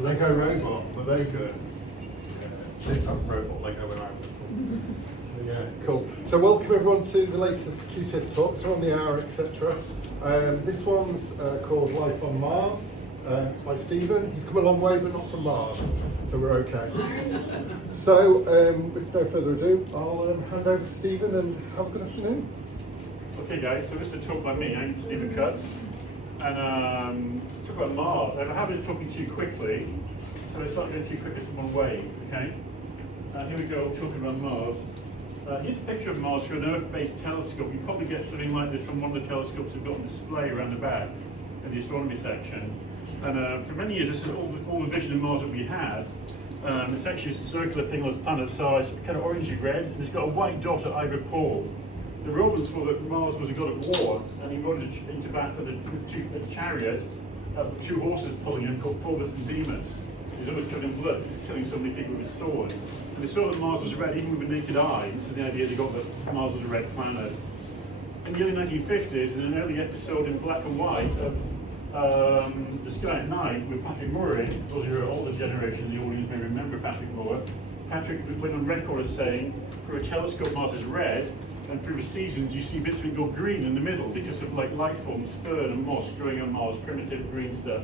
Lego robot, but very good. Yeah, cheap robot Lego around. Yeah, cool. So welcome everyone to the latest QCS talks. We're on the hour, etc. This one's called Life on Mars. It's by Stephen. He's come a long way, but not from Mars, so we're okay. So, with no further ado, I'll hand over to Stephen and have a good afternoon. Okay guys, so this is a talk by me. I'm Stephen Cutts, and talk about Mars. I haven't been talking too quickly, so it's not going too quick as one way, okay? Here we go, talking about Mars. Here's a picture of Mars through an Earth-based telescope. You probably get something like this from one of the telescopes we've got on display around the back in the astronomy section. And for many years, this is all the vision of Mars that we had. It's actually a circular thing that's planet-sized, kind of orangey red, and it's got a white dot at either pole. The Romans thought that Mars was a god of war, and he rode into battle with a chariot with two horses pulling him called Phobos and Deimos. He's always covered in blood, he's killing so many people with his sword. And they saw that Mars was red even with the naked eye. This is the idea they got that Mars was a red planet. In the early 1950s, in an early episode in black and white of The Sky at Night with Patrick Murray, those who are older generation in the audience may remember Patrick Murray. Patrick went on record as saying, through a telescope Mars is red, and through the seasons you see bits of it go green in the middle because of like life forms, fern and moss growing on Mars, primitive green stuff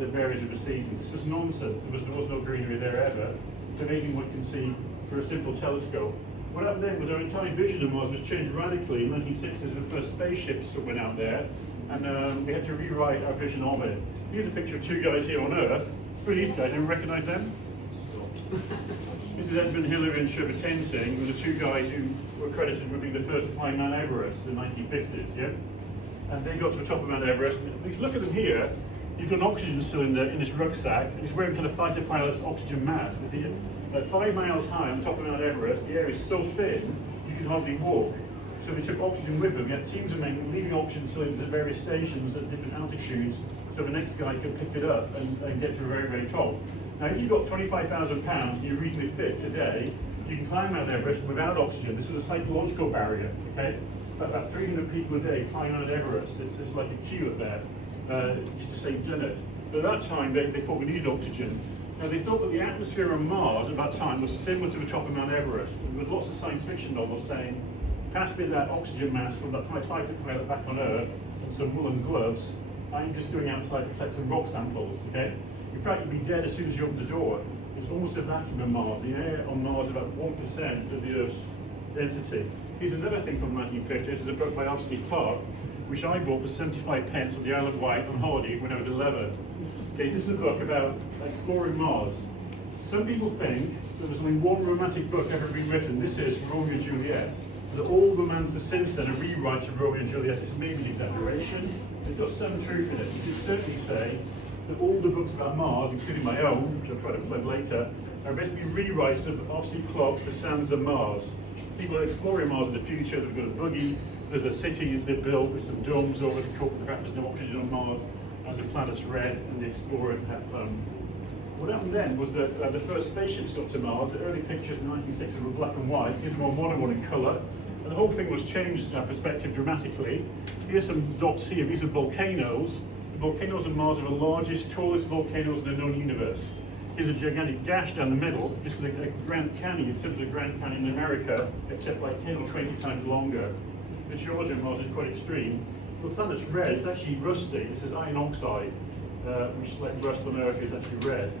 that varies with the seasons. This was nonsense, there was no greenery there ever. It's amazing what you can see through a simple telescope. What happened then was our entire vision of Mars was changed radically. In the 1960s, the first spaceships that went out there, and we had to rewrite our vision of it. Here's a picture of two guys here on Earth. Who are these guys? Anyone recognize them? This is Edmund Hillary and Sherpa Tenzing, who were the two guys who were credited with being the first to climb Mount Everest in the 1950s, yeah? And they got to the top of Mount Everest, and if you look at them here, you've got an oxygen cylinder in this rucksack, and he's wearing kind of fighter pilot's oxygen mask. At 5 miles high on top of Mount Everest, the air is so thin, you can hardly walk. So they took oxygen with them, yet teams of men leaving oxygen cylinders at various stations at different altitudes, so the next guy could pick it up and get to the very, very top. Now, if you've got 25,000 pounds and you're reasonably fit today, you can climb Mount Everest without oxygen. This is a psychological barrier, okay? About 300 people a day climb Mount Everest. It's like a queue up there, just to say done it. But at that time, they thought we needed oxygen. Now, they thought that the atmosphere on Mars at that time was similar to the top of Mount Everest. And there was lots of science fiction novels saying, pass me that oxygen mask from that fighter pilot back on Earth and some woolen gloves. I'm just going outside to collect some rock samples, okay? In fact, you'd be dead as soon as you open the door. It's almost a vacuum on Mars. The air on Mars is about 1% of the Earth's density. Here's another thing from the 1950s. This is a book by Arthur C. Clarke, which I bought for 75 pence on the Isle of Wight on holiday when I was 11. Okay, this is a book about exploring Mars. Some people think that there's only one romantic book ever been written. This is Romeo and Juliet. That all romances since then are rewrites of Romeo and Juliet. It's maybe an exaggeration. There's got some truth in it. You could certainly say that all the books about Mars, including my own, which I'll try to plug later, are basically rewrites of Arthur C. Clarke's The Sands of Mars. People are exploring Mars in the future. They've got a buggy. There's a city they've built with some domes over to cope with the fact there's no oxygen on Mars, and the planet's red, and the explorers have fun. What happened then was that the first spaceships got to Mars. The early pictures in the 1960s were black and white. Here's a more modern one in colour. And the whole thing was changed in our perspective dramatically. Here's some dots here. These are volcanoes. The volcanoes on Mars are the largest, tallest volcanoes in the known universe. Here's a gigantic gash down the middle. This is a Grand Canyon, similar to the Grand Canyon in America, except like 10 or 20 times longer. The geology on Mars is quite extreme. The planet's red. It's actually rusty. This is iron oxide, which is like rust on Earth, is actually red.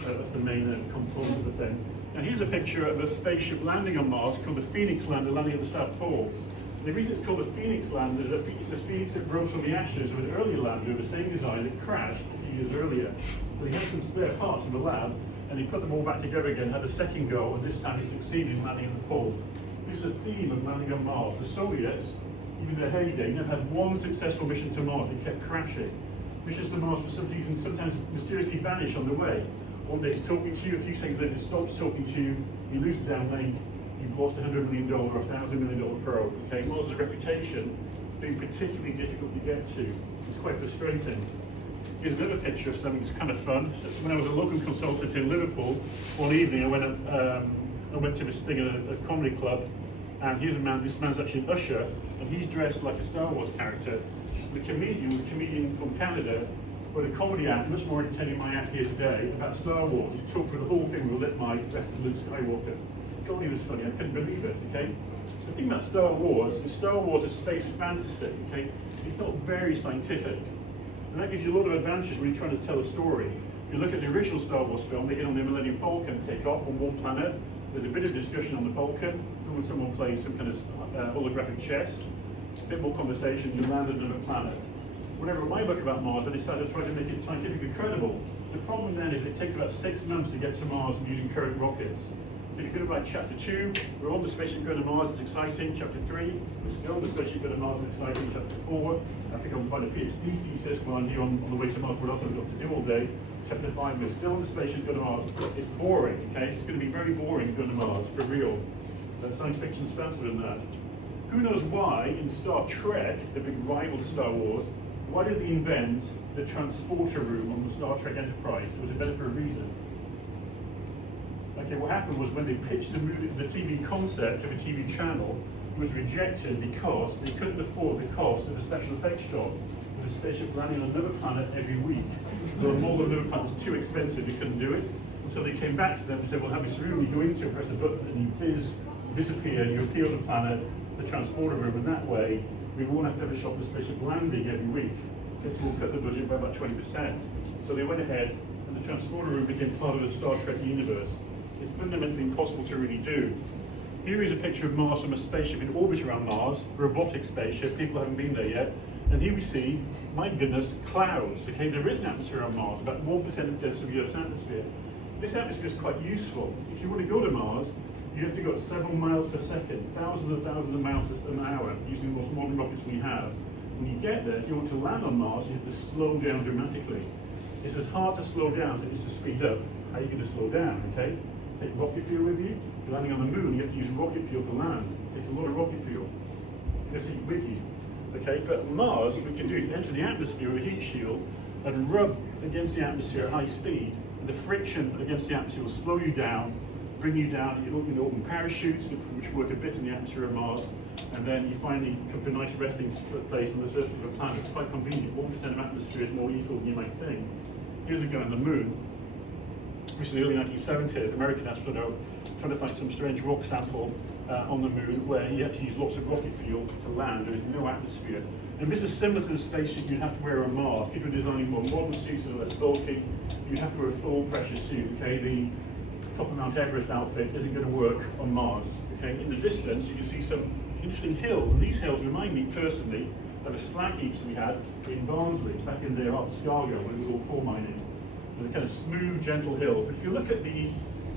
That's the main component of the thing. And here's a picture of a spaceship landing on Mars called the Phoenix Lander, landing at the South Pole. And the reason it's called the Phoenix Lander is that it's a phoenix that rose from the ashes of an earlier lander of the same design that crashed a few years earlier. But he had some spare parts in the lab, and he put them all back together again, had a second go, and this time he succeeded in landing at the poles. This is a theme of landing on Mars. The Soviets, even in their heyday, never had one successful mission to Mars. They kept crashing. Missions to Mars for some reason sometimes mysteriously vanish on the way. One day it's talking to you, a few seconds later it stops talking to you, you lose the downlink, you've lost $100 million or $1,000 million probe. Okay, Mars' reputation being particularly difficult to get to. It's quite frustrating. Here's another picture of something that's kind of fun. So when I was a local consultant in Liverpool, one evening I went to this thing at a comedy club, and here's a man, this man's actually an usher, and he's dressed like a Star Wars character. The comedian from Canada But a comedy act, much more entertaining my act here today, about Star Wars. You talk through the whole thing, we'll let my best Luke Skywalker. God, he was funny, I couldn't believe it, okay? The thing about Star Wars is space fantasy, okay? It's not very scientific. And that gives you a lot of advantages when you're trying to tell a story. If you look at the original Star Wars film, they get on the Millennium Falcon, take off on one planet. There's a bit of discussion on the Falcon. Someone plays some kind of holographic chess. A bit more conversation, you land on another planet. Whenever I book about Mars, I decided to try to make it scientifically credible. The problem then is it takes about 6 months to get to Mars using current rockets. So if you go to like chapter 2, we're on the spaceship going to Mars, it's exciting. Chapter 3, we're still on the spaceship going to Mars, it's exciting. Chapter 4, I think I'm writing a PhD thesis while I'm here on the way to Mars, what else I've got to do all day. Chapter 5, we're still on the spaceship going to Mars. It's boring, okay? It's going to be very boring going to Mars, for real. Science fiction's faster than that. Who knows why, in Star Trek, the big rival to Star Wars, why did they invent the transporter room on the Star Trek Enterprise? Was it better for a reason? Okay, what happened was when they pitched the TV concept of a TV channel, it was rejected because they couldn't afford the cost of a special effects shot with a spaceship landing on another planet every week. The more than another planet was too expensive, they couldn't do it. So they came back to them and said, we'll have this room, you go into it, press a button, and you fizz, disappear, you appear on the planet, the transporter room, and that way, we won't have to have a shot of the spaceship landing every week. Okay, so we'll cut the budget by about 20%. So they went ahead, and the transporter room became part of the Star Trek universe. It's fundamentally impossible to really do. Here is a picture of Mars from a spaceship in orbit around Mars, a robotic spaceship, people haven't been there yet. And here we see, my goodness, clouds. Okay, there is an atmosphere on Mars, about 1% of the Earth's atmosphere. This atmosphere is quite useful. If you want to go to Mars, you have to go at several miles per second, thousands of miles an hour, using the most modern rockets we have. When you get there, if you want to land on Mars, you have to slow down dramatically. It's as hard to slow down as it is to speed up. How are you going to slow down, okay? Take rocket fuel with you. You're landing on the moon, you have to use rocket fuel to land. It takes a lot of rocket fuel. You have to take it with you. Okay, but Mars, what we can do is enter the atmosphere with a heat shield and rub against the atmosphere at high speed. And the friction against the atmosphere will slow you down, bring you down. You open open parachutes, which work a bit in the atmosphere of Mars, and then you finally come to a nice resting place on the surface of a planet. It's quite convenient. 1% of atmosphere is more useful than you might think. Years ago on the moon, which in the early 1970s, American astronaut trying to find some strange rock sample on the moon where you had to use lots of rocket fuel to land. There is no atmosphere. And this is similar to the spacesuit you'd have to wear on Mars. People are designing more modern suits that are less bulky. You'd have to wear a full pressure suit, okay? The top of Mount Everest outfit isn't going to work on Mars, okay? In the distance, you can see some interesting hills. And these hills remind me personally of the slag heaps we had in Barnsley, back in there after Scargo, when it was all coal mining. And the kind of smooth, gentle hills. But if you look at the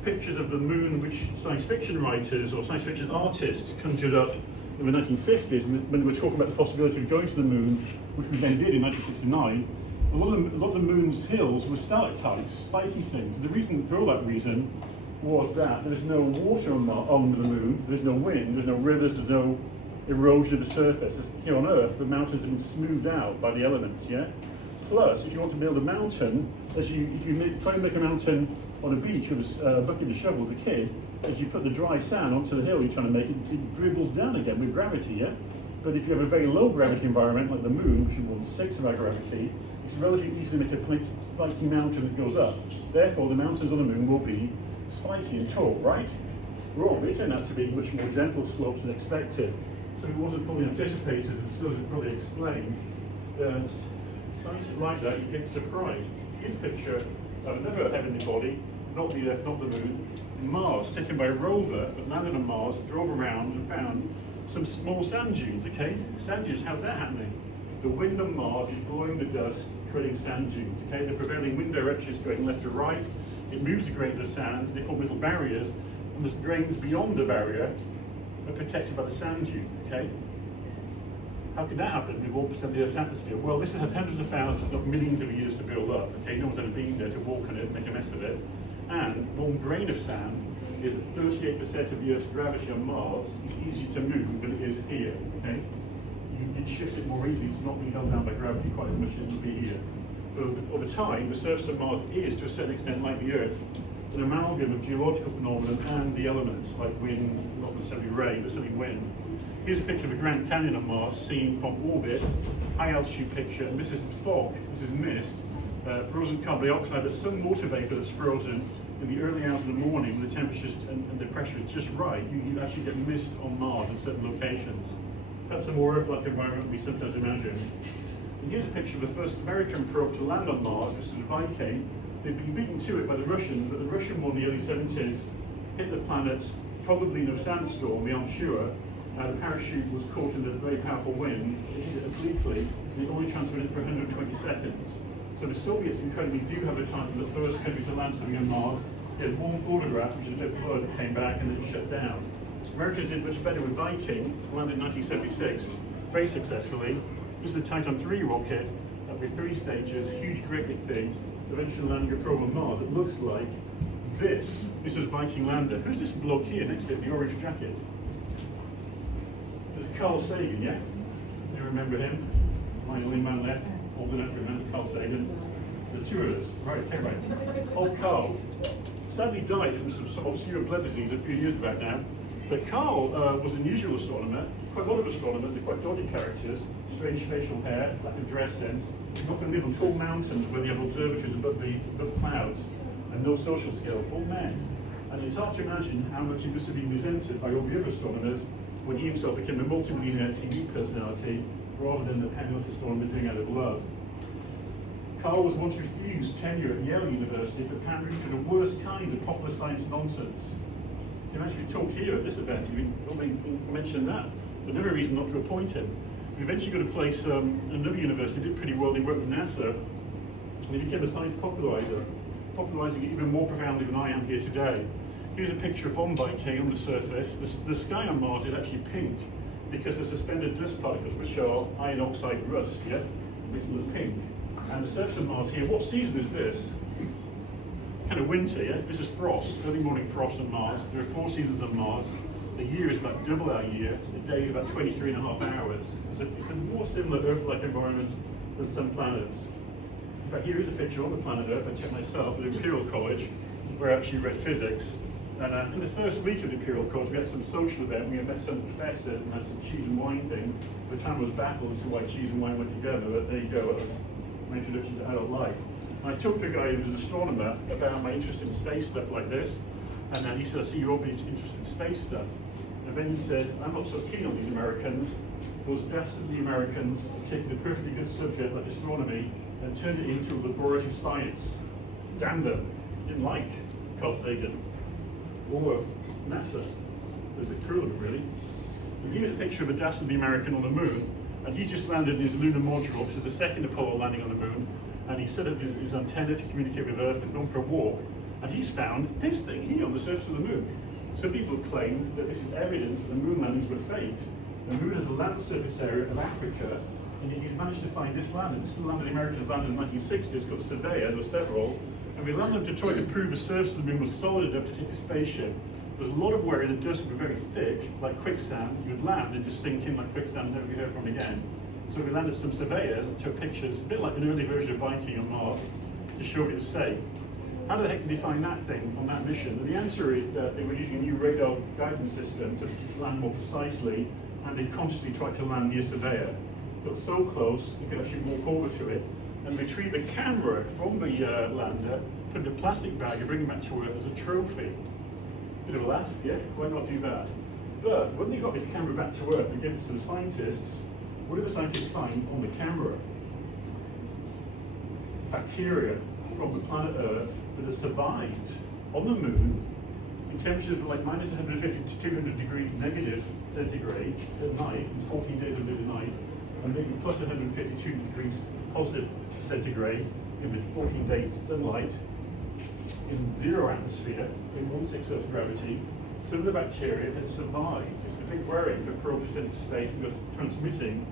pictures of the moon which science fiction writers or science fiction artists conjured up in the 1950s, when we were talking about the possibility of going to the moon, which we then did in 1969, a lot of the moon's hills were stalactites, spiky things. And the reason, for all that reason, was that there's no water on the moon, there's no wind, there's no rivers, there's no erosion of the surface. Here on Earth, the mountains have been smoothed out by the elements, yeah? Plus, if you want to build a mountain, if you try and make a mountain on a beach with a bucket of shovel as a kid, as you put the dry sand onto the hill you're trying to make, it dribbles down again with gravity, yeah? But if you have a very low gravity environment like the moon, which is 1/6 of our gravity, it's relatively easy to make a spiky mountain that goes up. Therefore, the mountains on the moon will be spiky and tall, right? Wrong, they turned out to be much more gentle slopes than expected. So it wasn't fully anticipated and still isn't fully explained. Science is like that, you get surprised. Here's a picture of another heavenly body, not the Earth, not the moon, Mars, taken by a rover that landed on Mars, drove around and found some small sand dunes, okay? Sand dunes, how's that happening? The wind on Mars is blowing the dust, creating sand dunes, okay? The prevailing wind direction is going left to right. It moves the grains of sand, they form little barriers, and the grains beyond the barrier are protected by the sand dune, okay? How could that happen with 1% of the Earth's atmosphere? Well, this has had hundreds of thousands, not millions of years to build up, okay? No one's ever been there to walk on it, make a mess of it. And one grain of sand is 38% of the Earth's gravity on Mars. It's easier to move than it is here, okay? You can shift it more easily. It's not being held down by gravity quite as much as it would be here. So over time, the surface of Mars is, to a certain extent, like the Earth, an amalgam of geological phenomena and the elements, like wind, not necessarily rain, but certainly wind. Here's a picture of the Grand Canyon on Mars, seen from orbit, high altitude picture, and this is fog, this is mist, frozen carbon dioxide, but some water vapor that's frozen in the early hours of the morning when the temperatures and the pressure is just right. You actually get mist on Mars in certain locations. That's a more Earth-like environment we sometimes imagine. And here's a picture of the first American probe to land on Mars, which is a Viking. They'd been beaten to it by the Russians, but the Russian one in the early 70s hit the planet, probably in a sandstorm, we aren't sure. The parachute was caught in a very powerful wind. It hit it obliquely, and it only transmitted for 120 seconds. So the Soviets incredibly do have a title, the first country to land something on Mars. They had one photograph, which is a little bird that came back and then shut down. Americans did much better with Viking, landed in 1976, very successfully. This is the Titan III rocket with 3 stages, huge great big thing, eventually landing a probe on Mars. It looks like this. This is Viking lander. Who's this bloke here next to it, the orange jacket? There's Carl Sagan, yeah? You remember him? My only man left, old enough to remember Carl Sagan. The 2 of us, right, okay, right. Old Carl sadly died from some obscure blood disease a few years back now. But Carl was an unusual astronomer. Quite a lot of astronomers, they're quite dodgy characters, strange facial hair, lack of dress sense. They often live on tall mountains where they have observatories above clouds, and no social skills, all men. And it's hard to imagine how much he must have been resented by all the other astronomers when he himself became a multi-millionaire TV personality rather than the penniless astronomer doing out of love. Carl was once refused tenure at Yale University for pandering to the worst kinds of popular science nonsense. He actually talked here at this event, he only mentioned that. Another reason not to appoint him. He eventually got a place another university, did pretty well, he worked with NASA, and he became a science popularizer, popularizing it even more profoundly than I am here today. Here's a picture of Viking on the surface. The sky on Mars is actually pink because the suspended dust particles, which are iron oxide rust, yeah, makes them look pink. And the surface of Mars here, what season is this? Kind of winter, yeah? This is frost, early morning frost on Mars. There are 4 seasons on Mars. The year is about double our year. The day is about 23.5 hours. It's a more similar Earth-like environment than some planets. In fact, here is a picture on the planet Earth. I checked myself at Imperial College, where I actually read physics. And in the first week of the Imperial College, we had some social event. We met some professors and had some cheese and wine thing. The time was baffled as to why cheese and wine went together, but there you go. That was my introduction to adult life. And I talked to a guy who was an astronomer about my interest in space stuff like this. And then he said, I see you're obviously interested in space stuff. And then he said, I'm not so keen on these Americans. Those dastardly Americans have taken a perfectly good subject like astronomy and turned it into a laboratory science. Damn them. Didn't like Carl Sagan or NASA. They're a bit cruel, really. And here's a picture of a dastardly American on the moon. And he just landed in his lunar module, which is the second Apollo landing on the moon. And he set up his antenna to communicate with Earth and gone for a walk. And he's found this thing here on the surface of the moon. Some people claim that this is evidence that the moon landings were faked. The moon has a land surface area of Africa, and he's managed to find this land. And this is the land that the Americans landed in the 1960s, called Surveyor, there were several. And we landed to try to prove the surface of the moon was solid enough to take a spaceship. There was a lot of worry the dust would be very thick, like quicksand. You would land and just sink in like quicksand and never be heard from again. So we landed some surveyors and took pictures, a bit like an early version of Viking on Mars, to show it was safe. How the heck did they find that thing on that mission? And the answer is that they were using a new radar guidance system to land more precisely, and they consciously tried to land near Surveyor. Got so close, you could actually walk over to it and retrieve the camera from the lander, put it in a plastic bag and bring it back to Earth as a trophy. Bit of a laugh, yeah? Why not do that? But when they got this camera back to Earth and gave it to the scientists, what did the scientists find on the camera? Bacteria from the planet Earth that has survived on the moon in temperatures of like minus 150 to 200 degrees negative centigrade at night, 14 days of the night, and maybe plus 152 degrees positive centigrade in the 14 days sunlight, in 0 atmosphere, in 1/6 Earth's gravity. Some of the bacteria had survived. It's a big worry for probes to send to space because transmitting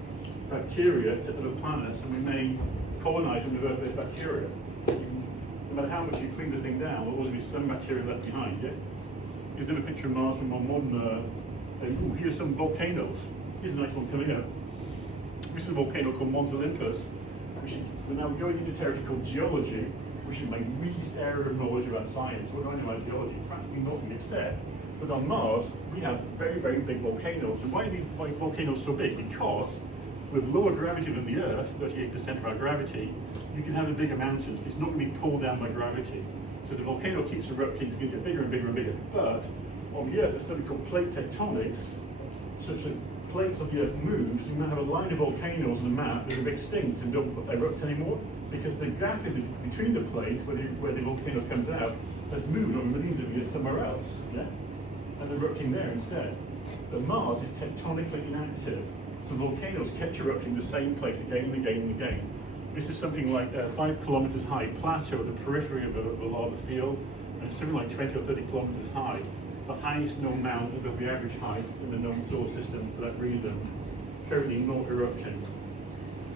bacteria to other planets, and we may colonize them with Earth-based bacteria. No matter how much you clean the thing down, there'll always be some bacteria left behind, yeah? Here's another picture of Mars from our modern, here's some volcanoes. Here's a nice one coming up. This is a volcano called Mons Olympus. We're now going into territory called geology, which is my weakest area of knowledge about science. What do I know about geology? Practically nothing except, but on Mars, we have very, very big volcanoes. And why are volcanoes so big? Because with lower gravity than the Earth, 38% of our gravity, you can have the bigger mountains. It's not going to be pulled down by gravity. So the volcano keeps erupting, it's going to get bigger and bigger and bigger. But on the Earth, there's something called plate tectonics, such that plates of the Earth move. So you might have a line of volcanoes on the map that are extinct and don't erupt anymore, because the gap between the plates, where the volcano comes out, has moved over millions of years somewhere else. Yeah? And they're erupting there instead. But Mars is tectonically inactive. So volcanoes kept erupting the same place again and again and again. This is something like a 5 kilometers high plateau at the periphery of the lava field, and it's something like 20 or 30 kilometers high, the highest known mountain above the average height in the known solar system for that reason, currently not erupting.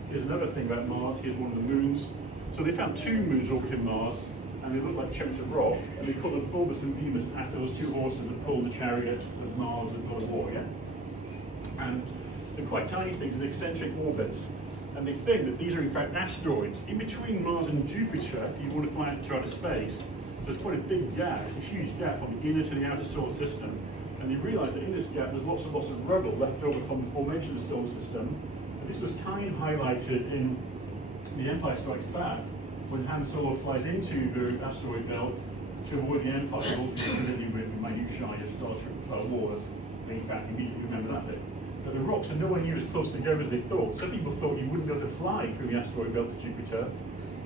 Here's another thing about Mars. Here's one of the moons. So they found 2 moons orbiting Mars, and they look like chunks of rock, and they call them Phobos and Deimos after those 2 horses that pulled the chariot of Mars at God of War, yeah? And they're quite tiny things in eccentric orbits, and they think that these are in fact asteroids. In between Mars and Jupiter, if you want to fly out to outer space, there's quite a big gap, a huge gap from the inner to the outer solar system, and they realised that in this gap there's lots of rubble left over from the formation of the solar system. And this was kind of highlighted in The Empire Strikes Back, when Han Solo flies into the asteroid belt to avoid the Empire, also familiar with the minutiae of Star Wars. In fact, immediately remember that bit. But the rocks are nowhere near as close together as they thought. Some people thought you wouldn't be able to fly through the asteroid belt to Jupiter.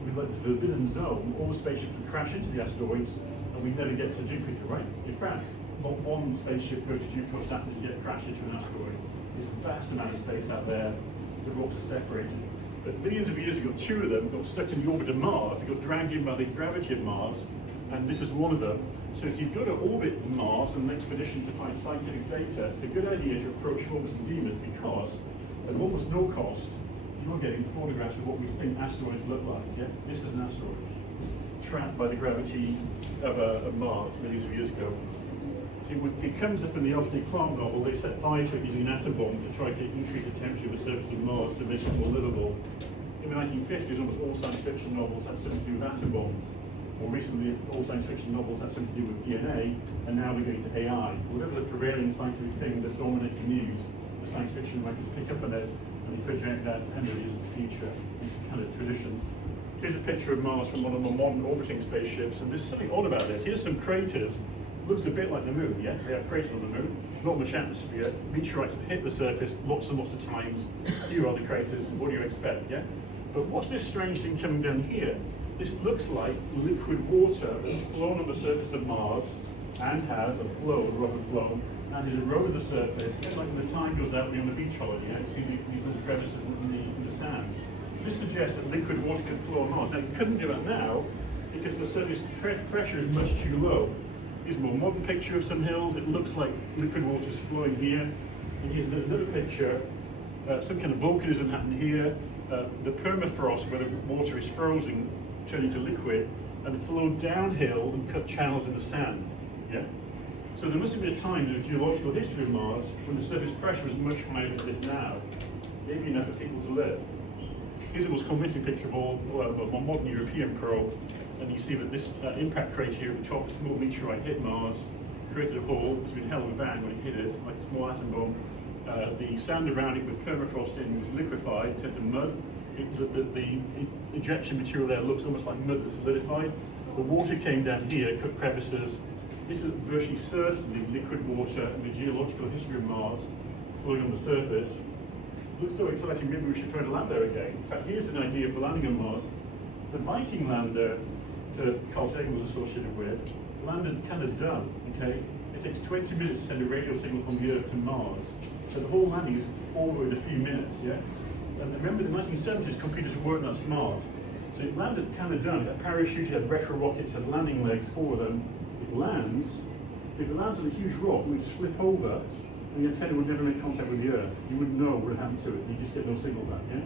With like the forbidden zone, all the spaceships would crash into the asteroids, and we'd never get to Jupiter, right? In fact, not one spaceship go to Jupiter or Saturn to get crashed into an asteroid. There's a vast amount of space out there. The rocks are separated. But millions of years ago, 2 of them got stuck in the orbit of Mars. They got dragged in by the gravity of Mars, and this is one of them. So if you've got to orbit Mars on an expedition to find scientific data, it's a good idea to approach Phobos and Deimos, because at almost no cost, you're getting photographs of what we think asteroids look like. Yeah, this is an asteroid trapped by the gravity of Mars millions of years ago. It comes up in the Arthur C. Clarke novel. They set fire to it using an atom bomb to try to increase the temperature of the surface of Mars to make it more livable. In the 1950s, almost all science fiction novels had something to do with atom bombs. More recently, all science fiction novels had something to do with DNA, and now we're going to AI. Whatever the prevailing scientific thing that dominates the news, the science fiction writers pick up on it and they project that 100 years in the future. It's kind of tradition. Here's a picture of Mars from one of the modern orbiting spaceships, and there's something odd about this. Here's some craters. Looks a bit like the moon, yeah? They have craters on the moon, not much atmosphere. Meteorites have hit the surface lots and lots of times. Here are the craters, what do you expect, yeah? But what's this strange thing coming down here? This looks like liquid water that's flown on the surface of Mars and has flowed, and has eroded the surface, just like when the tide goes out on the beach holiday, yeah? You see these little crevices in the sand. This suggests that liquid water can flow on Mars. Now, you couldn't do that now because the surface pressure is much too low. Here's a more modern picture of some hills. It looks like liquid water is flowing here. And here's another picture. Some kind of volcanism happened here. The permafrost, where the water is frozen, turned into liquid, and flowed downhill and cut channels in the sand. Yeah? So there must have been a time in the geological history of Mars when the surface pressure was much higher than it is now. Maybe enough for people to live. Here's the most convincing picture of all, a modern European probe. And you see that this impact crater here at the top, a small meteorite hit Mars, created a hole. It's been a hell of a bang when it hit it, like a small atom bomb. The sand around it with permafrost in was liquefied, turned to mud. The ejection material there looks almost like mud that's solidified. The water came down here, cut crevices. This is virtually certainly liquid water in the geological history of Mars flowing on the surface. It looks so exciting, maybe we should try to land there again. In fact, here's an idea for landing on Mars. The Viking lander that Carl Sagan was associated with landed kind of done, okay? It takes 20 minutes to send a radio signal from the Earth to Mars. So the whole landing is over in a few minutes, yeah? And remember, in the 1970s, computers weren't that smart. So it landed kind of done. It had parachute, it had retro rockets, it had landing legs for them. It lands. If it lands on a huge rock, it would flip over, and the antenna would never make contact with the Earth. You wouldn't know what had happened to it. You just get no signal back, yeah?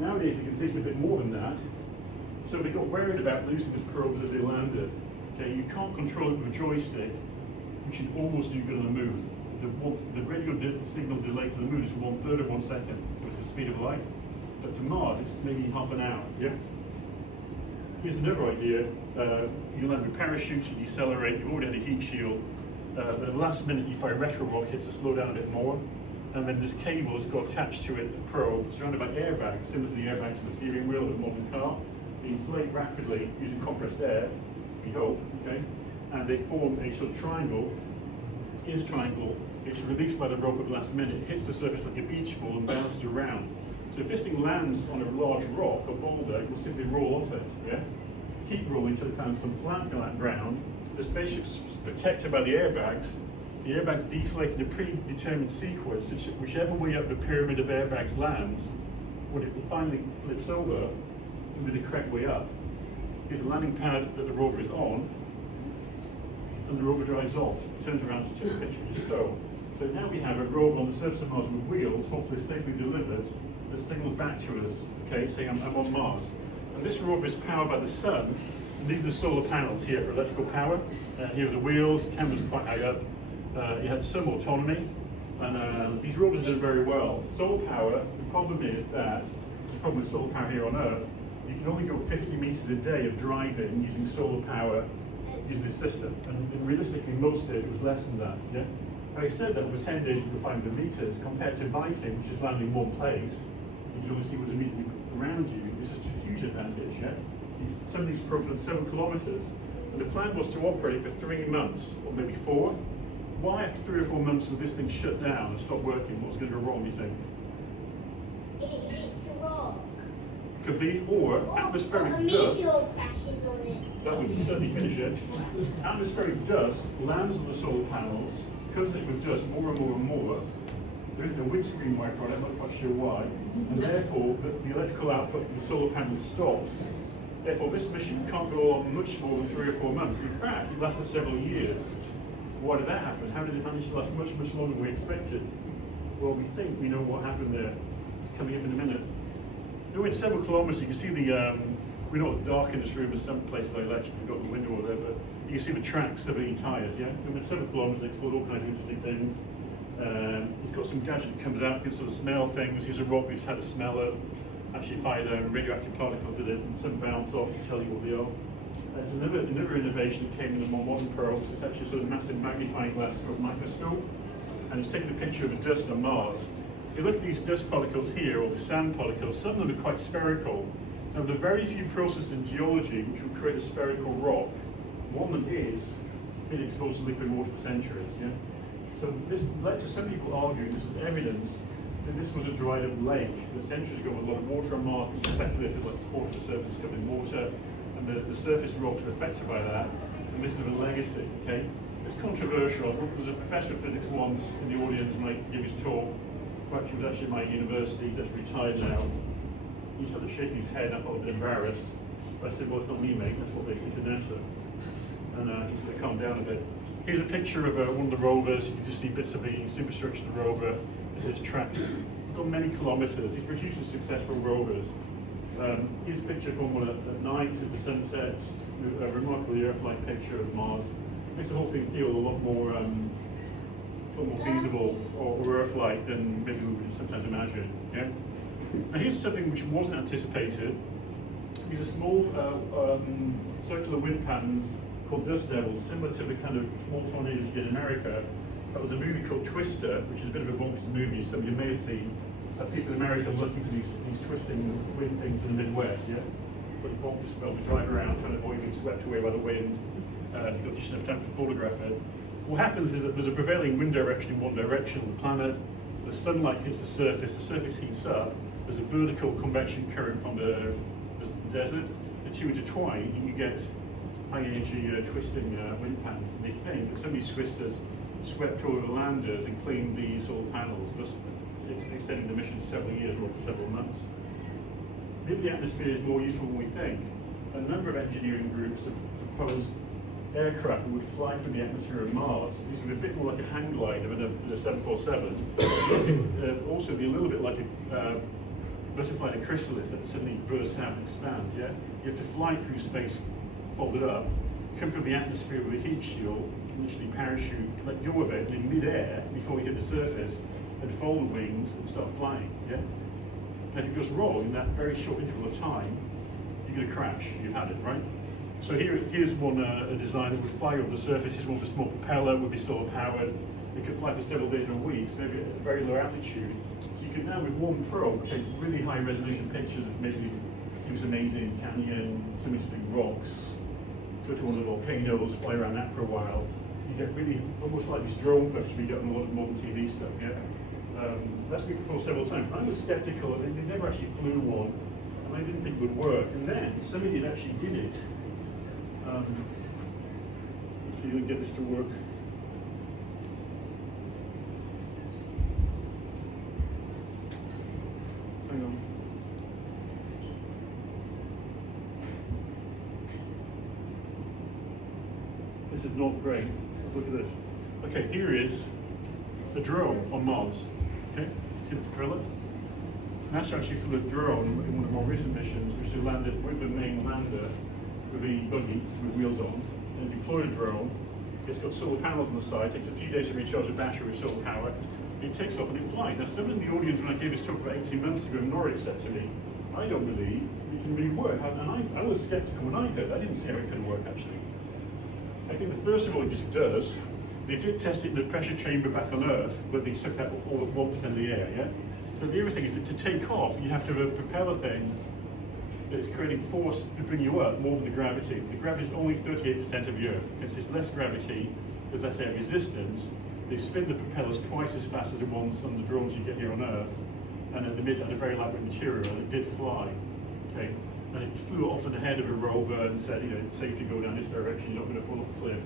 Nowadays, you can think a bit more than that. So they got worried about losing the probes as they landed. Okay, you can't control it with a joystick. You should almost do good on the moon. The radio signal delay to the moon is 1/3 of 1 second, so it's the speed of light. But to Mars, it's maybe half an hour. Yeah. Here's another idea. You land with parachutes, you decelerate. You've already had a heat shield. But at the last minute, you fire retro rockets to slow down a bit more. and then this cable has got attached to it, a probe, surrounded by airbags, similar to the airbags in the steering wheel of a modern car. They inflate rapidly using compressed air, we hope, okay? And they form a sort of triangle. Here's a triangle. It's released by the rope at the last minute, hits the surface like a beach ball and bounces around. So if this thing lands on a large rock or boulder, it will simply roll off it, yeah? Keep rolling until it finds some flat ground. The spaceship's protected by the airbags. The airbags deflate in a predetermined sequence, such that whichever way up the pyramid of airbags lands, when it finally flips over, it'll be the correct way up. Here's a landing pad that the rover is on, and the rover drives off, turns around to take a picture of so. So now we have a rover on the surface of Mars with wheels, hopefully safely delivered, that signals back to us, okay, saying I'm on Mars. And this rover is powered by the sun, and these are the solar panels here for electrical power. Here are the wheels, the camera's quite high up. It has some autonomy, and these rovers do very well. Solar power, the problem is that, the problem with solar power here on Earth, you can only go 50 meters a day of driving using solar power using this system. And realistically, most days it was less than that. Yeah? Having said that, over 10 days you can 500 meters, compared to Viking, which is landing in one place, you can only see what's immediately around you. This is a huge advantage. Yeah? Some of these programs 7 kilometers, and the plan was to operate for 3 months, or maybe 4. Why after 3 or 4 months would this thing shut down and stop working? What's going to go wrong, you think? It's a rock. Could be, or atmospheric a dust. meteor crashes on it. That would certainly finish it. Atmospheric dust lands on the solar panels, covers it with dust more and more and more. There isn't a windscreen wiper on it, I'm not quite sure why. And therefore, the electrical output from the solar panels stops. Therefore, this mission can't go on much more than 3 or 4 months. In fact, it lasted several years. Why did that happen? How did it manage to last much, much longer than we expected? Well, we think we know what happened there. Coming up in a minute. We're in several kilometers. You can see the, we know it's dark in this room, there's some places like electric, we've got the window over there, but you can see the tracks of the tyres, yeah? We're in several kilometers, explored all kinds of interesting things. He's got some gadget that comes out, you can sort of smell things. Here's a rock he's had a smell of, actually fired radioactive particles in it, and some bounce off to tell you what they are. There's another innovation that came in the more modern probes. It's actually a sort of massive magnifying glass called microscope, and it's taking a picture of the dust on Mars. If you look at these dust particles here, or the sand particles, some of them are quite spherical. Now, there are very few processes in geology which will create a spherical rock. One of them is been exposed to liquid water for centuries. Yeah? So this led to some people arguing this is evidence that this was a dried up lake. The centuries ago, a lot of water on Mars was speculated like the water surface covered in water. And the surface rocks were affected by that, and this is a legacy, okay? It's controversial. There was a professor of physics once in the audience when I gave his talk, who actually was actually at my university, he's actually retired now. He started shaking his head, and I felt a bit embarrassed. But I said, well, it's not me, mate, that's what they think of NASA. And he sort of calmed down a bit. Here's a picture of one of the rovers. You can just see bits of the superstructure of the rover. This is tracks. It's gone many kilometers. These were hugely successful rovers. Here's a picture from one at night as the sun sets, a remarkably Earth-like picture of Mars. Makes the whole thing feel a lot more feasible or Earth-like than maybe we would sometimes imagine. Yeah. Now here's something which wasn't anticipated. These are small circular wind patterns called dust devils, similar to the kind of small tornadoes you get in America. That was a movie called Twister, which is a bit of a bonkers movie, some of you may have seen. People in America looking for these twisting wind things in the Midwest, yeah? But the bonkers spell to drive around trying to avoid being swept away by the wind. You've got just enough time to photograph it. What happens is that there's a prevailing wind direction in one direction on the planet. The sunlight hits the surface heats up. There's a vertical convection current from the desert. The two intertwine, and you get high energy twisting wind patterns. And they think that some of these twisters swept over the landers and cleaned the solar panels, thus extending the mission to several years or for several months. Maybe the atmosphere is more useful than we think. A number of engineering groups have proposed aircraft that would fly through the atmosphere of Mars. These would be a bit more like a hang glider than a 747. Also be a little bit like a butterfly in a chrysalis that suddenly bursts out and expands. Yeah, you have to fly through space, folded up, come through the atmosphere with a heat shield, initially parachute, let go of it in mid-air before you hit the surface, and fold the wings and start flying. Yeah. And if it goes wrong in that very short interval of time, you're going to crash. You've had it, right? So here's one a design that would fly over the surface. Here's one with a small propeller, would be solar powered. It could fly for several days or weeks, maybe at a very low altitude. You can now, with one probe, take really high resolution pictures of maybe these amazing canyon, some interesting rocks, go to one of the volcanoes, fly around that for a while. You get really almost like this drone footage we get on a lot of modern TV stuff, yeah? That's been proposed several times. I was skeptical, they never actually flew one, and I didn't think it would work. And then somebody that actually did it. Let's see if we can get this to work. Hang on. This is not great. Look at this. Okay, here is the drone on Mars. Okay, see the propeller? NASA actually flew a drone in one of the more recent missions, which has landed with the main lander with a buggy with wheels on, and deployed a drone. It's got solar panels on the side. It takes a few days to recharge the battery with solar power. It takes off and it flies. Now, some in the audience, when I gave this talk about 18 months ago in Norwich, said to me, I don't believe it can really work. And I was skeptical when I heard that. I didn't see how it could work, actually. I think the first of all it just does, they did test it in a pressure chamber back on Earth, but they took out all of 1% of the air, yeah? So the other thing is that to take off, you have to have a propeller thing that is creating force to bring you up more than the gravity. The gravity is only 38% of the Earth. Because there's less gravity, there's less air resistance. They spin the propellers twice as fast as the ones on the drones you get here on Earth, and at a very lightweight material, and it did fly. Okay, and it flew off and ahead of a rover and said, it's safe to go down this direction. You're not going to fall off a cliff.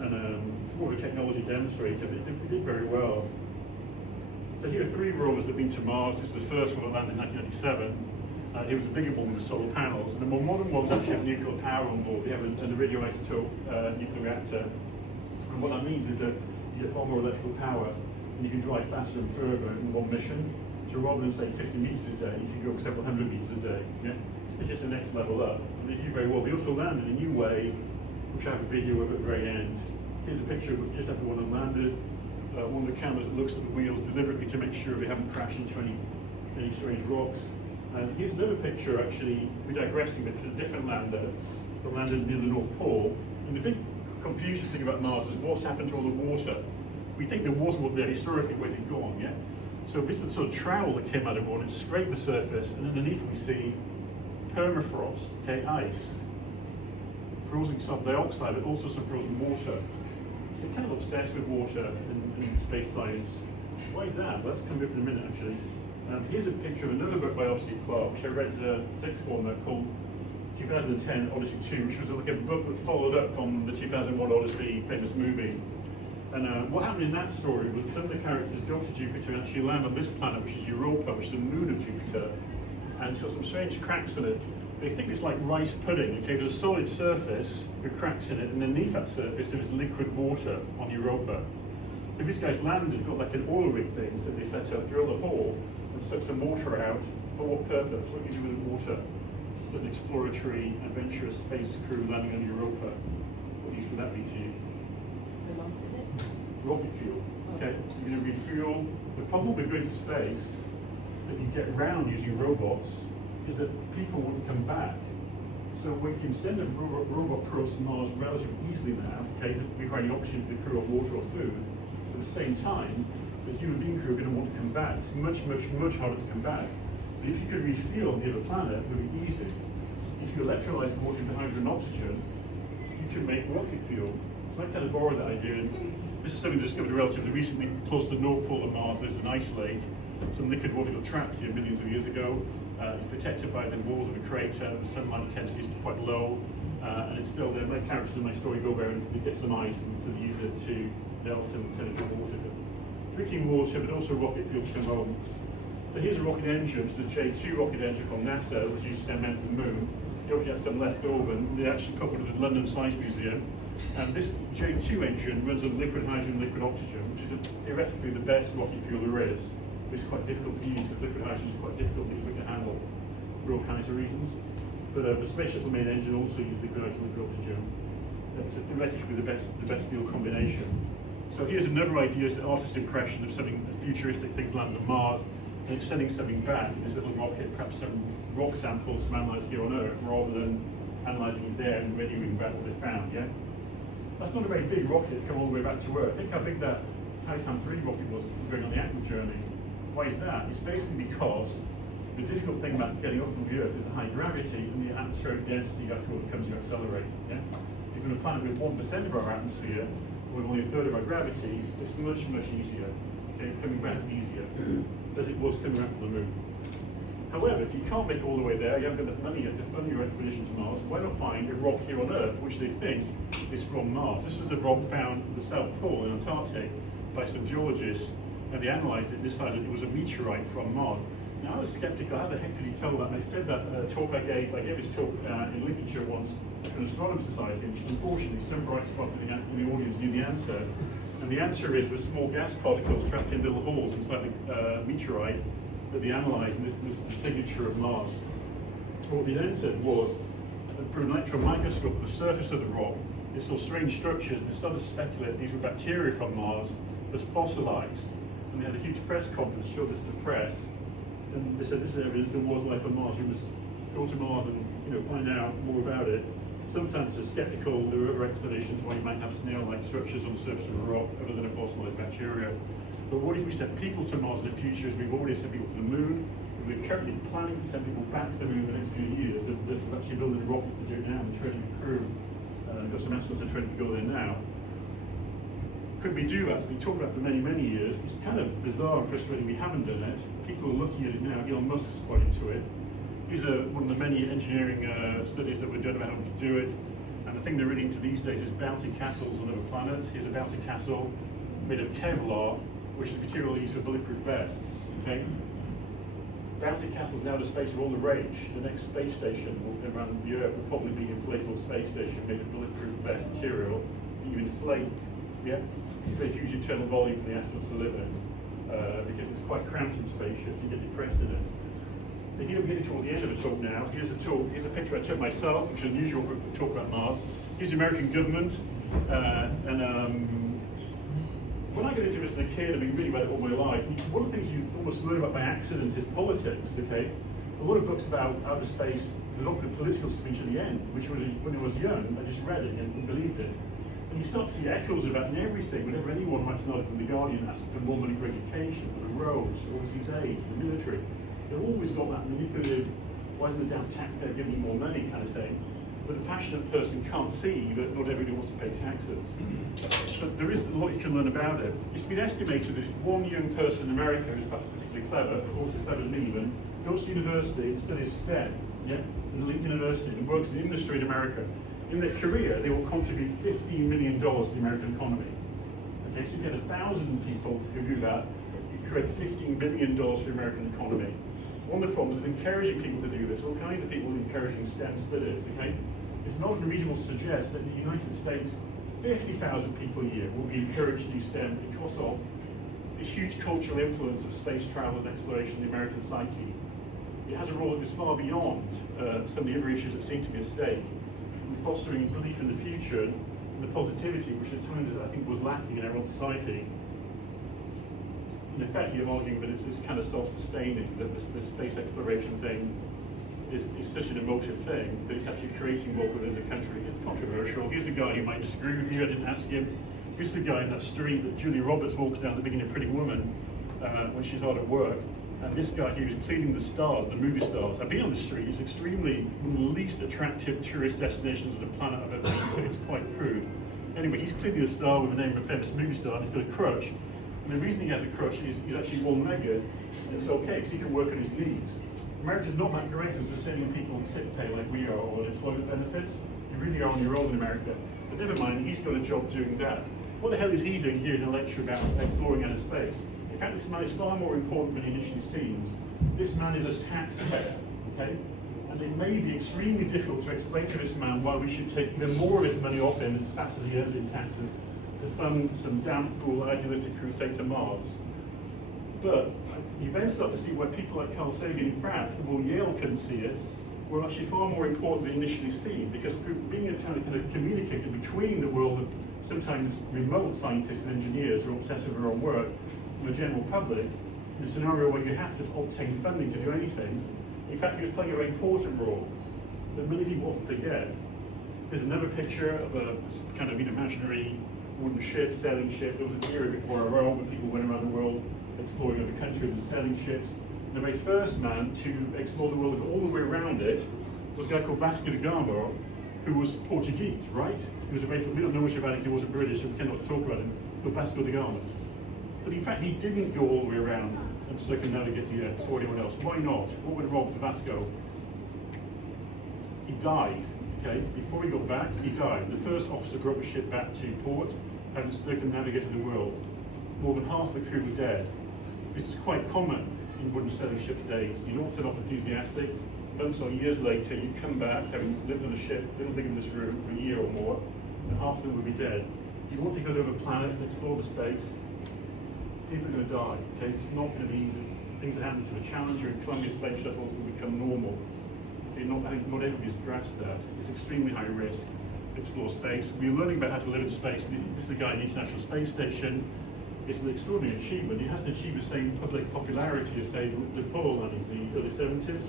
And it's more of a technology demonstrator, but it did very well. So here are 3 rovers that have been to Mars. This is the first one that landed in 1997. It was a bigger one with solar panels, and the more modern ones actually have nuclear power on board. They have a radioisotope nuclear reactor, and what that means is that you get far more electrical power, and you can drive faster and further in one mission. So rather than say 50 meters a day, you can go several hundred meters a day. Yeah? It's just the next level up, and they do very well. They also landed a new way, which I have a video of at the very end. Here's a picture of just after one had landed. One of the cameras that looks at the wheels deliberately to make sure they haven't crashed into any strange rocks. And here's another picture, actually, we're digressing, but it's a different lander that landed near the North Pole. And the big confusing thing about Mars is what's happened to all the water. We think the water was there historically, where's it gone, yeah? So this is the sort of trowel that came out of water and scraped the surface, and underneath we see permafrost, okay, ice, frozen carbon dioxide, but also some frozen water. They're kind of obsessed with water in space science. Why is that? Well, that's coming up in a minute, actually. Here's a picture of another book by Officer Clark, which I read as a sixth form called 2010 Odyssey 2, which was like a book that followed up from the 2001 Odyssey famous movie. And what happened in that story was that some of the characters go to Jupiter and actually land on this planet, which is Europa, which is the moon of Jupiter, and it's got some strange cracks in it. They think it's like rice pudding. Okay, there's a solid surface with cracks in it, and underneath that surface there is liquid water on Europa. So these guys landed, got like an oil rig thing that they set up, drilled a hole, and sucked some water out. For what purpose? What do you do with the water? As an exploratory, adventurous space crew landing on Europa. What use would that be to you? Rocket fuel. Okay, you're going to refuel. The problem with going to space that you get around using robots is that people wouldn't come back. So we can send a robot across Mars relatively easily now, okay, requiring oxygen for the crew or water or food. At the same time, the human being crew are going to want to come back. It's much, much, much harder to come back. But if you could refuel near the planet, it would be easy. If you electrolyze water into hydrogen and oxygen, you could make rocket fuel. So I kind of borrowed that idea. And this is something discovered relatively recently, close to the North Pole of Mars. There's an ice lake. Some liquid water got trapped here millions of years ago. It's protected by the walls of a crater. The sunlight intensity is quite low, and it's still there. My characters in my story go there and they get some ice and sort of use it to melt some penetrate water for drinking water, but also rocket fuel to come home. So here's a rocket engine. This is a J2 rocket engine from NASA, which uses cement from the moon. They already have some left over, and they actually coupled it with the London Science Museum. And this J2 engine runs on liquid hydrogen and liquid oxygen, which is theoretically the best rocket fuel there is. It's quite difficult to use because liquid hydrogen is quite difficult liquid to handle for all kinds of reasons. But the Space Shuttle main engine also uses liquid hydrogen and liquid oxygen. It's theoretically the best fuel combination. So here's another idea, it's the artist's impression of something futuristic things land on Mars, and it's sending something back in this little rocket, perhaps some rock samples from analysed here on Earth, rather than analysing it there and radioing back what they found, yeah? That's not a very big rocket to come all the way back to Earth. Think how big that Titan 3 rocket was going on the Aqua journey. Why is that? It's basically because the difficult thing about getting off from the Earth is the high gravity and the atmospheric density you have to overcome as you accelerate. Yeah? If you're on a planet with 1% of our atmosphere, with only a third of our gravity, it's much, much easier. Okay? Coming back is easier, as it was coming back from the moon. However, if you can't make it all the way there, you haven't got enough money yet to fund your expedition to Mars, why not find a rock here on Earth, which they think is from Mars? This is the rock found at the South Pole in Antarctic by some geologists, and they analysed it and decided it was a meteorite from Mars. Now, I was skeptical. How the heck did he tell that? And I said that talk I gave this talk in Lincolnshire once at an astronomy society, and unfortunately some bright spot in the audience knew the answer. And the answer is the small gas particles trapped in little holes inside the meteorite that they analysed, and this is the signature of Mars. What they then said was, through an electron microscope at the surface of the rock, they saw strange structures, and they started to speculate these were bacteria from Mars, was fossilised. And they had a huge press conference, showed this to the press, and they said, this is evidence there was life on Mars. We must go to Mars and find out more about it. Sometimes they're skeptical. There are other explanations why you might have snail-like structures on the surface of a rock other than a fossilised bacteria. But what if we sent people to Mars in the future, as we've already sent people to the moon, and we're currently planning to send people back to the moon in the next few years. They're actually building rockets to do it now and training a crew. We've got some astronauts that are training to go there now. Could we do that? It's been talked about for many, many years. It's kind of bizarre and frustrating we haven't done it. People are looking at it now. Elon Musk is quite into it. These are one of the many engineering studies that were done about how to do it. And the thing they're really into these days is bouncy castles on other planets. Here's a bouncy castle made of Kevlar, which is material used for bulletproof vests. Okay? Bouncy castles in outer space are all the rage. The next space station around the Earth will probably be an inflatable space station made of bulletproof vest material that you inflate. Yeah? It's a huge internal volume for the astronauts to live in because it's quite cramped in spaceships. You get depressed in it. So here we're getting towards the end of the talk now. Here's a talk. Here's a picture I took myself, which is unusual for a talk about Mars. Here's the American government, when I got into this as a kid, I've been reading about it all my life. One of the things you almost learn about by accident is politics, okay? A lot of books about outer space, there's often a political speech at the end, which was, when I was young, I just read it and believed it. And you start to see echoes of that in everything. Whenever anyone writes an article in The Guardian asking for more money for education, for the roads, overseas aid, for the military, they've always got that manipulative, why isn't the damn taxpayer giving you more money kind of thing. But a passionate person can't see that not everybody wants to pay taxes. But there is a lot you can learn about it. It's been estimated that if one young person in America who's perhaps particularly clever, almost as clever as me even, goes to university and studies STEM, in elite university, and works in industry in America, in their career they will contribute $15 million to the American economy. Okay, so if you had 1,000 people who do that, you create $15 billion for the American economy. One of the problems is encouraging people to do this. All kinds of people are encouraging STEM studies, okay? It's not unreasonable to suggest that in the United States, 50,000 people a year will be encouraged to do STEM because of the huge cultural influence of space travel and exploration in the American psyche. It has a role that goes far beyond some of the other issues that seem to be at stake, in fostering belief in the future and the positivity which at times I think was lacking in our own society. In effect, you're arguing that it's this kind of self-sustaining, that this space exploration thing is such an emotive thing that it's actually creating wealth within the country. It's controversial. Here's a guy who might disagree with you, I didn't ask him. Here's the guy in that street that Julia Roberts walks down at the beginning of Pretty Woman when she's hard at work. And this guy here is cleaning the stars, the movie stars. I've been on the street, it's extremely one of the least attractive tourist destinations on the planet I've ever been to. It's quite crude. Anyway, he's cleaning the star with the name of a famous movie star, and he's got a crutch. And the reason he has a crutch is he's actually one-legged, and it's okay because he can work on his knees. America's not that great as sending people on sick pay like we are, or employment benefits. You really are on your own in America. But never mind, he's got a job doing that. What the hell is he doing here in a lecture about exploring outer space? In fact, this man is far more important than he initially seems. This man is a taxpayer, okay? And it may be extremely difficult to explain to this man why we should take even more of his money off him as fast as he earns in taxes to fund some damn fool idealistic crusade to Mars. But you then start to see why people like Carl Sagan, in fact, well, Yale couldn't see it, were actually far more important than initially seen, because being a kind of communicator between the world of sometimes remote scientists and engineers who are obsessed with their own work and the general public, in a scenario where you have to obtain funding to do anything, in fact, he was playing a very important role that many people often forget. There's another picture of a kind of imaginary wooden ship, sailing ship. There was an era before our own when people went around the world exploring other countries with sailing ships. The very first man to explore the world and go all the way around it was a guy called Vasco da Gama, who was Portuguese, right? He was we don't know much about him, he wasn't British, so we cannot talk about him, but Vasco da Gama. But in fact, he didn't go all the way around and circumnavigate the Earth before anyone else. Why not? What went wrong for Vasco? He died, okay? Before he got back, he died. The first officer brought the ship back to port, having circumnavigated the world. More than half the crew were dead. This is quite common in wooden sailing ships days. You don't set off enthusiastic, but so years later you come back, having lived on a ship, a little bigger than this room, for a year or more, and half of them will be dead. You want to go to a planet and explore the space, people are going to die, okay? It's not going to be easy. Things that happen to the Challenger and Columbia space shuttles will become normal. Okay, I think not everybody's grasped that. It's extremely high risk to explore space. We're learning about how to live in space. This is the guy at the International Space Station. It's an extraordinary achievement. He hasn't achieved the same public popularity as, say, the Apollo landings in the early 70s.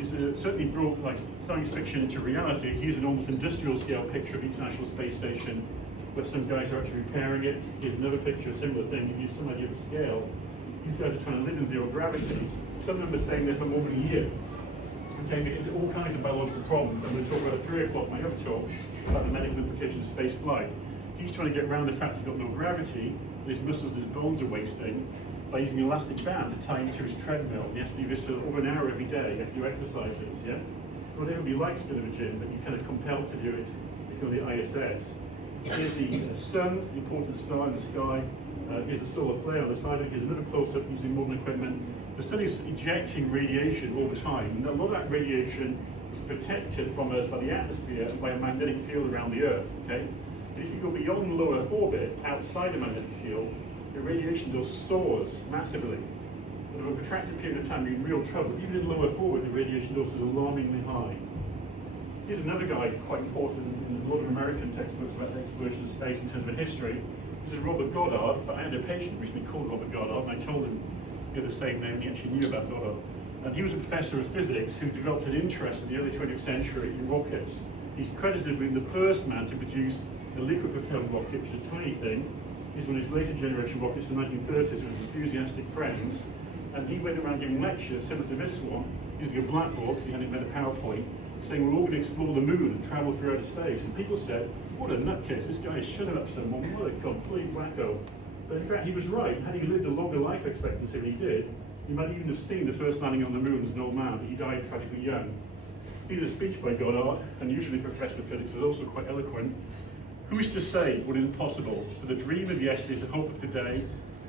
It's certainly brought like science fiction into reality. Here's an almost industrial scale picture of the International Space Station where some guys are actually repairing it. Here's another picture, a similar thing, gives you some idea of the scale. These guys are trying to live in zero gravity. Some of them are staying there for more than a year. Okay, we get into all kinds of biological problems. I'm going to talk about at 3 o'clock, my other talk, about the medical implications of space flight. He's trying to get around the fact he's got no gravity, and his muscles, his bones are wasting, by using an elastic band to tie him to his treadmill. He has to do this for over an hour every day, a few exercises, yeah? Not everybody likes to go to the gym, but you're kind of compelled to do it if you're the ISS. Here's the sun, the important star in the sky. Here's a solar flare on the side of it. Here's another close-up using modern equipment. The sun is ejecting radiation all the time, and a lot of that radiation is protected from us by the atmosphere and by a magnetic field around the Earth, okay? And if you go beyond low Earth orbit, outside the magnetic field, the radiation dose soars massively. And over a protracted period of time, you're in real trouble. Even in low Earth orbit, the radiation dose is alarmingly high. Here's another guy quite important in a lot of American textbooks about the exploration of space in terms of history. This is Robert Goddard. I had a patient recently called Robert Goddard, and I told him he had the same name, he actually knew about Goddard. And he was a professor of physics who developed an interest in the early 20th century in rockets. He's credited with being the first man to produce a liquid-propelled rocket, which is a tiny thing. He's one of his later generation rockets in the 1930s with his enthusiastic friends. And he went around giving lectures similar to this one, using a black box, he hadn't made a PowerPoint, saying we're all going to explore the moon and travel through outer space. And people said, what a nutcase, this guy is shutting up someone, what a complete wacko. But in fact, he was right. Had he lived a longer life expectancy than he did, he might even have seen the first landing on the moon as an old man, but he died tragically young. He did a speech by Goddard, and usually for a professor of physics was also quite eloquent. Who is to say what is impossible? For the dream of yesterday is the hope of today,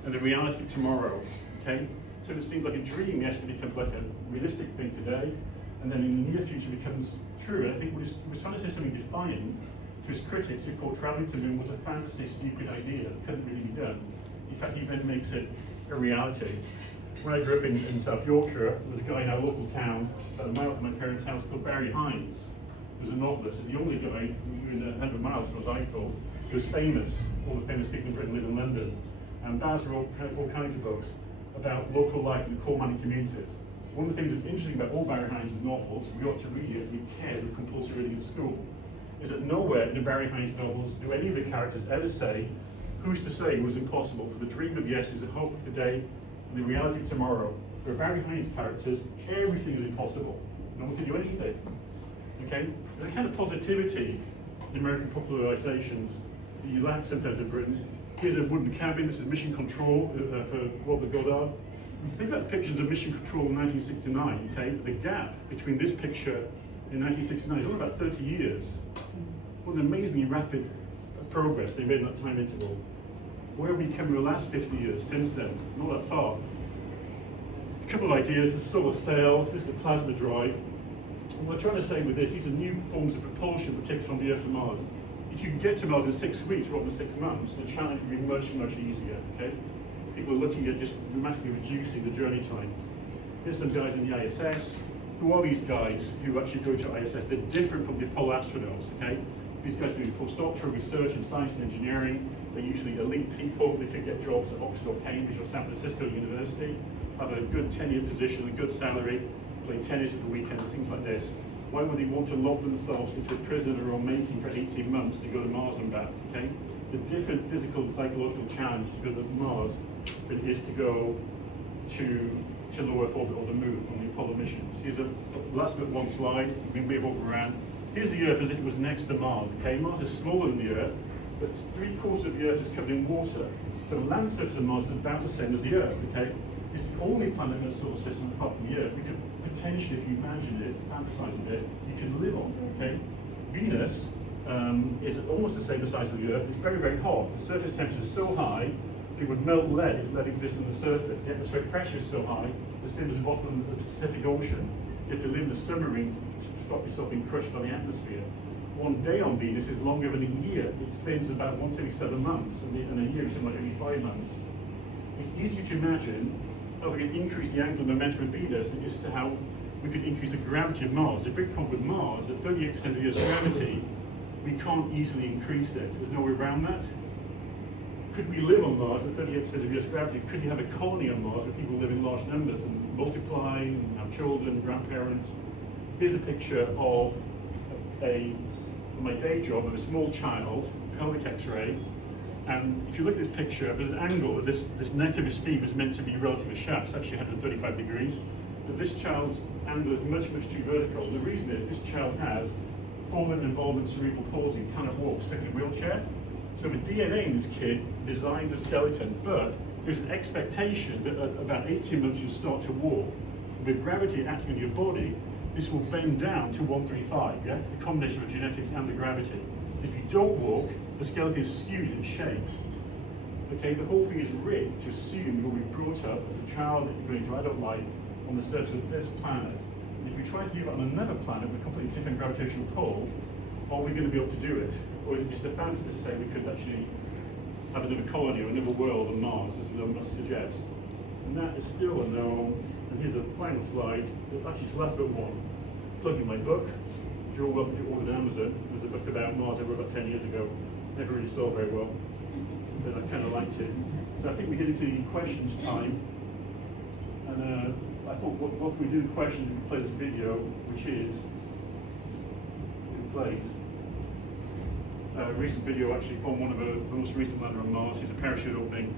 and the reality of tomorrow, okay? So it seems like a dream yesterday becomes like a realistic thing today, and then in the near future becomes true. And I think he was trying to say something defiant to his critics who thought traveling to the moon was a fantasy, stupid idea that couldn't really be done. In fact, he then makes it a reality. When I grew up in South Yorkshire, there was a guy in our local town, about a mile from my parents' house, called Barry Hines. He was a novelist. He's the only guy within 100 miles, as I thought. He was famous. All the famous people in Britain live in London. And Baz wrote all kinds of books about local life in the coal mining communities. One of the things that's interesting about all Barry Hines' novels, we ought to read it with care as a compulsory reading at school, is that nowhere in the Barry Hines novels do any of the characters ever say, who's to say it was impossible, for the dream of yes is the hope of today, and the reality of tomorrow. For Barry Hines characters, everything is impossible. No one can do anything. Okay? There's a kind of positivity in American popularizations that you lack sometimes in Britain. Here's a wooden cabin, this is Mission Control for Robert Goddard. Think about the pictures of Mission Control in 1969, okay? The gap between this picture in 1969 is only about 30 years. What an amazingly rapid progress they made in that time interval. Where have we come in the last 50 years since then? Not that far. A couple of ideas, the solar sail, this is the plasma drive. And what I'm trying to say with this, these are new forms of propulsion that take us from the Earth to Mars. If you can get to Mars in 6 weeks rather than 6 months, the challenge will be much, much easier, okay? People are looking at just dramatically reducing the journey times. Here's some guys in the ISS. Who are these guys who actually go to ISS? They're different from the Apollo astronauts, okay? These guys do postdoctoral research in science and engineering. They're usually elite people. They could get jobs at Oxford or Cambridge or San Francisco University, have a good tenure position, a good salary, play tennis at the weekends, things like this. Why would they want to lock themselves into a prison or on making for 18 months to go to Mars and back? Okay, it's a different physical and psychological challenge to go to Mars than it is to go to low Earth orbit or the Moon on the Apollo missions. Here's a last bit one slide. We move over around. Here's the Earth as if it was next to Mars. Okay, Mars is smaller than the Earth, but 3/4 of the Earth is covered in water. So the land surface of Mars is about the same as the Earth. Okay, it's the only planet in the solar system apart from the Earth we could potentially, if you imagine it, fantasize a bit, you could live on. Okay, Venus is almost the same size as the Earth. It's very, very hot. The surface temperature is so high it would melt lead if lead exists on the surface. The atmospheric pressure is so high, the same as the bottom of the Pacific Ocean. You have to live in a submarine to stop yourself being crushed by the atmosphere. One day on Venus is longer than a year. It spins about once every 7 months, and a year is something like every 5 months. It's easy to imagine how we can increase the angular momentum of Venus as to how we could increase the gravity of Mars. The big problem with Mars, at 38% of the Earth's gravity, we can't easily increase it. There's no way around that. Could we live on Mars at 38% of Earth's gravity? Could you have a colony on Mars where people live in large numbers and multiply and have children, grandparents? Here's a picture of my day job of a small child, pelvic X-ray, and if you look at this picture, there's an angle that this neck of his femur is meant to be relative to shaft. It's actually 135 degrees. But this child's angle is much, much too vertical. And the reason is this child has fallen involvement cerebral palsy, cannot walk, stuck in a wheelchair. So the DNA in this kid designs a skeleton, but there's an expectation that at about 18 months you'll start to walk. With gravity acting on your body, this will bend down to 135, yeah? It's the combination of genetics and the gravity. If you don't walk, the skeleton is skewed in shape. Okay, the whole thing is rigged to assume you'll be brought up as a child that you're going to adult life on the surface of this planet. And if you try to live on another planet with a completely different gravitational pull, are we going to be able to do it? Or is it just a fantasy to say we could actually have another colony or another world on Mars, as Elon Musk suggests? And that is still unknown. And here's a final slide. Actually, it's the last bit one. Plugging my book. You're all welcome to order it on Amazon. There's a book about Mars I wrote about 10 years ago. Never really sold very well. But I kind of liked it. So I think we get into the questions time. And I thought, what can we do the questions if we play this video, which is in place. A recent video actually from one of the most recent lander on Mars. Is a parachute opening.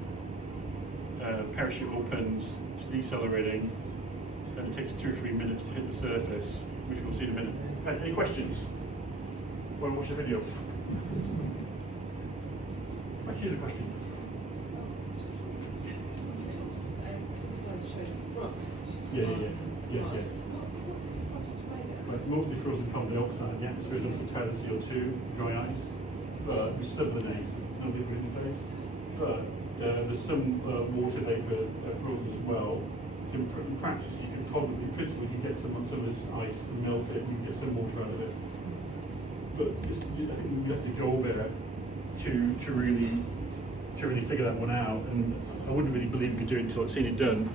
Parachute opens, it's decelerating, and it takes 2 or 3 minutes to hit the surface, which we'll see in a minute. Any questions? Want to watch the video? Actually, here's a question. Yeah. Right, mostly frozen carbon dioxide. The atmosphere is also tied with CO2, dry ice, but we sublimate, no liquid interface. But there's some water vapor frozen as well. So in practice, you can probably, in principle, you can get some of this ice and melt it, and you can get some water out of it. But I think you have to go there to really figure that one out. And I wouldn't really believe you could do it until I'd seen it done.